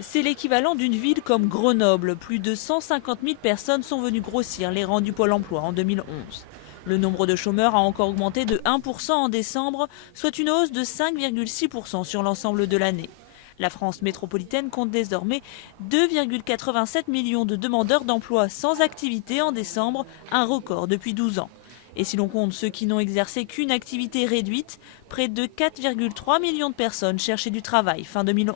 C'est l'équivalent d'une ville comme Grenoble. Plus de 150 000 personnes sont venues grossir les rangs du Pôle emploi en 2011. Le nombre de chômeurs a encore augmenté de 1% en décembre, soit une hausse de 5,6% sur l'ensemble de l'année. La France métropolitaine compte désormais 2,87 millions de demandeurs d'emploi sans activité en décembre, un record depuis 12 ans. Et si l'on compte ceux qui n'ont exercé qu'une activité réduite, près de 4,3 millions de personnes cherchaient du travail fin 2011.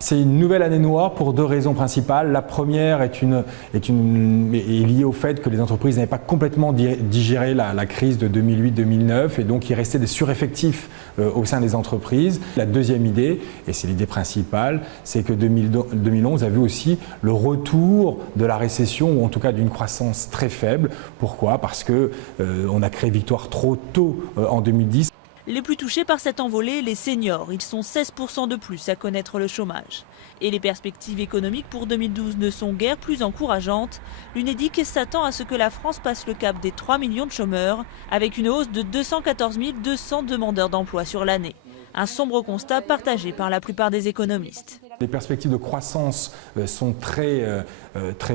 C'est une nouvelle année noire pour deux raisons principales. La première est liée au fait que les entreprises n'avaient pas complètement digéré la crise de 2008-2009 et donc il restait des sureffectifs au sein des entreprises. La deuxième idée, et c'est l'idée principale, c'est que 2011 a vu aussi le retour de la récession ou en tout cas d'une croissance très faible. Pourquoi ? Parce qu'on a créé Victoire trop tôt en 2010. Les plus touchés par cette envolée, les seniors. Ils sont 16% de plus à connaître le chômage. Et les perspectives économiques pour 2012 ne sont guère plus encourageantes. L'UNEDIC s'attend à ce que la France passe le cap des 3 millions de chômeurs, avec une hausse de 214 200 demandeurs d'emploi sur l'année. Un sombre constat partagé par la plupart des économistes. Les perspectives de croissance sont très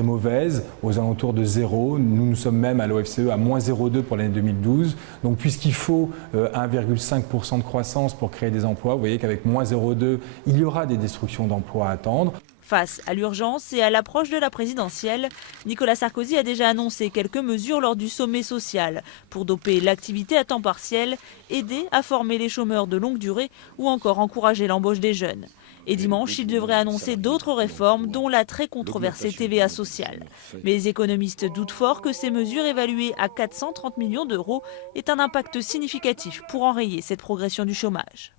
mauvaises, aux alentours de 0. Nous sommes même à l'OFCE à moins 0,2 pour l'année 2012. Donc puisqu'il faut 1,5% de croissance pour créer des emplois, vous voyez qu'avec moins 0,2, il y aura des destructions d'emplois à attendre. Face à l'urgence et à l'approche de la présidentielle, Nicolas Sarkozy a déjà annoncé quelques mesures lors du sommet social pour doper l'activité à temps partiel, aider à former les chômeurs de longue durée ou encore encourager l'embauche des jeunes. Et dimanche, il devrait annoncer d'autres réformes, dont la très controversée TVA sociale. Mais les économistes doutent fort que ces mesures évaluées à 430 millions d'euros aient un impact significatif pour enrayer cette progression du chômage.